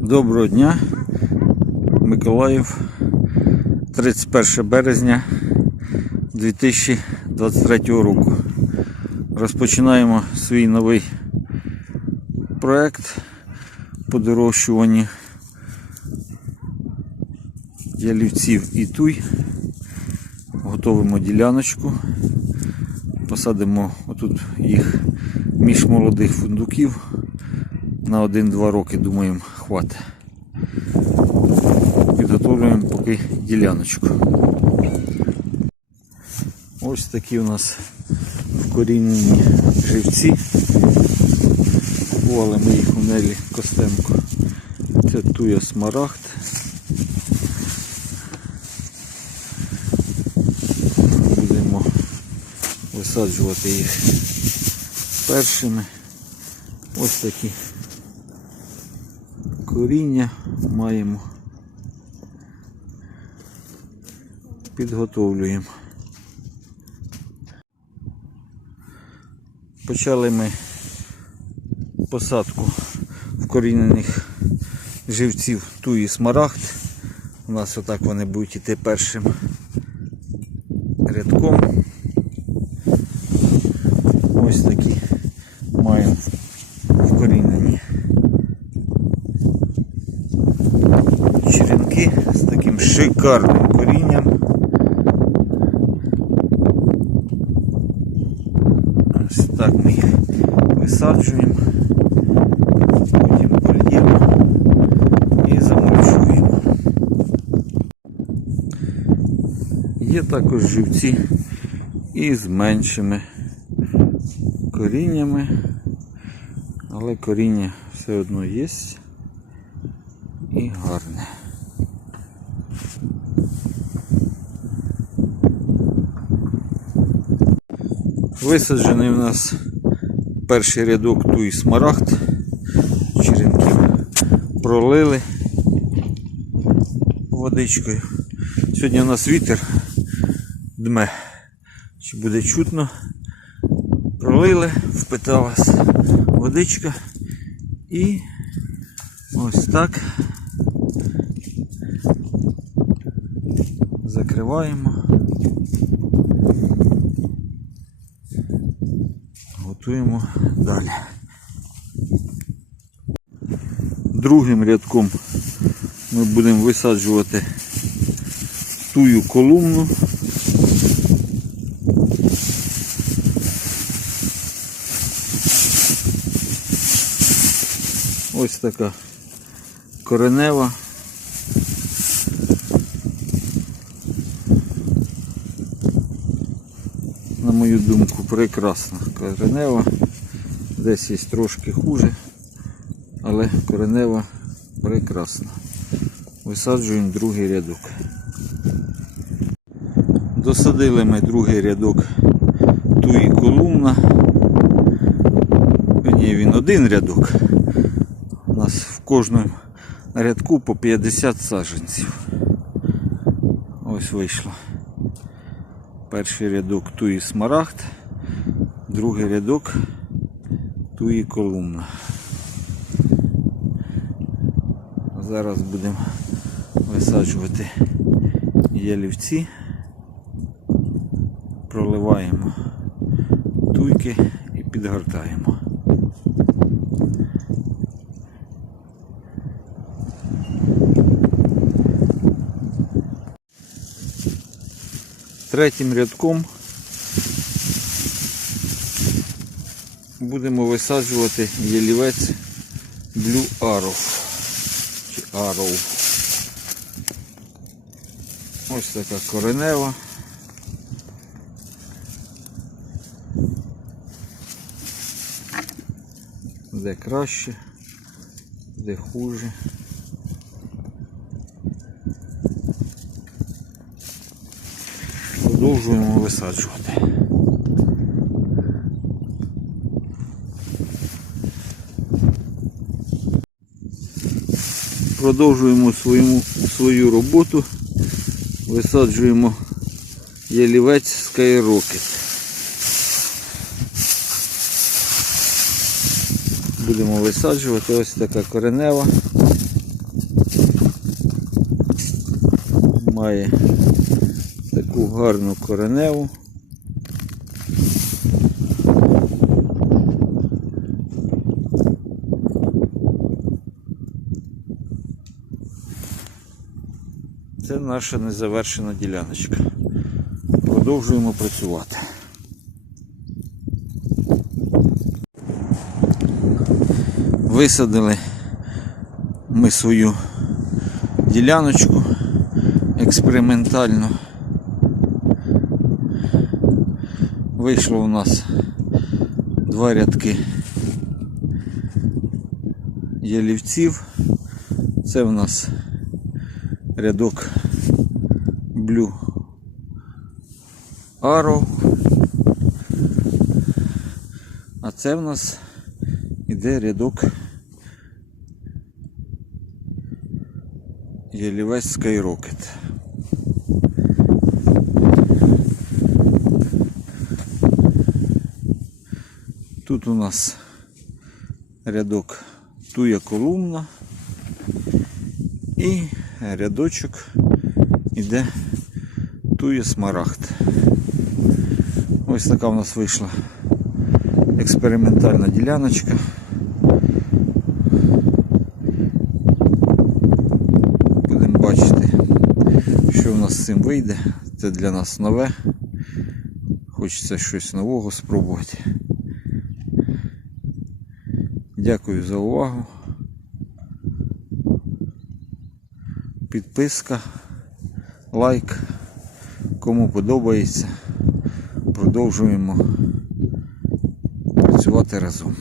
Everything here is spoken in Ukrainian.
Доброго дня, Миколаїв, 31 березня 2023 року. Розпочинаємо свій новий проект по дорощуванні ялівців і туй. Готовимо діляночку. Посадимо отут їх між молодих фундуків на 1-2 роки, думаємо, хватить. Підготовлюємо поки діляночку. Ось такі у нас вкорінені живці. Купували ми їх у Нелі Костенко. Це туя смарагд. Будемо висаджувати їх першими. Ось такі коріння маємо. Підготовлюємо. Почали ми посадку вкорінених живців туї смарагд. У нас отак вони будуть іти першим рядком. Ось такі маємо вкорінені черенки з таким шикарним корінням. Ось так ми їх висаджуємо, потім польємо і замульчуємо. Є також живці і з меншими коріннями, але коріння все одно є і гарне. Висаджений у нас перший рядок туй смарагд. Черенків пролили водичкою. Сьогодні у нас вітер дме. Чи буде чутно? Пролили, впиталась водичка і ось так закриваємо. Готуємо далі. Другим рядком ми будемо висаджувати тую колумну. Ось така коренева. На мою думку, прекрасна коренева. Десь є трошки хуже, але коренева прекрасна. Висаджуємо другий рядок. Досадили ми другий рядок туї колумна. Ні, він один рядок. У нас в кожному рядку по 50 саджанців. Ось вийшло. Перший рядок туї смарагд, другий рядок туї колумна. Зараз будемо висаджувати ялівці, проливаємо туйки і підгортаємо. Третім рядком будемо висаджувати ялівець Blue Arrow. Чи Arrow. Ось така коренева. Де краще, де хуже. Продовжуємо висаджувати. Продовжуємо свою, свою роботу. Висаджуємо ялівець Skyrocket. будемо висаджувати. Ось така коренева. Має таку гарну кореневу. Це наша незавершена діляночка. Продовжуємо працювати. Висадили ми свою діляночку експериментально. Вийшло у нас два рядки ялівців. Це в нас рядок Blue Arrow. А це в нас іде рядок Ялівець Skyrocket. Тут у нас рядок туя колумна і рядочок іде тує смарагд. Ось така у нас вийшла експериментальна діляночка. Будемо бачити, що в нас з цим вийде. Це для нас нове. Хочеться щось нового спробувати. Дякую за увагу. Підписка, лайк. Кому подобається, продовжуємо працювати разом.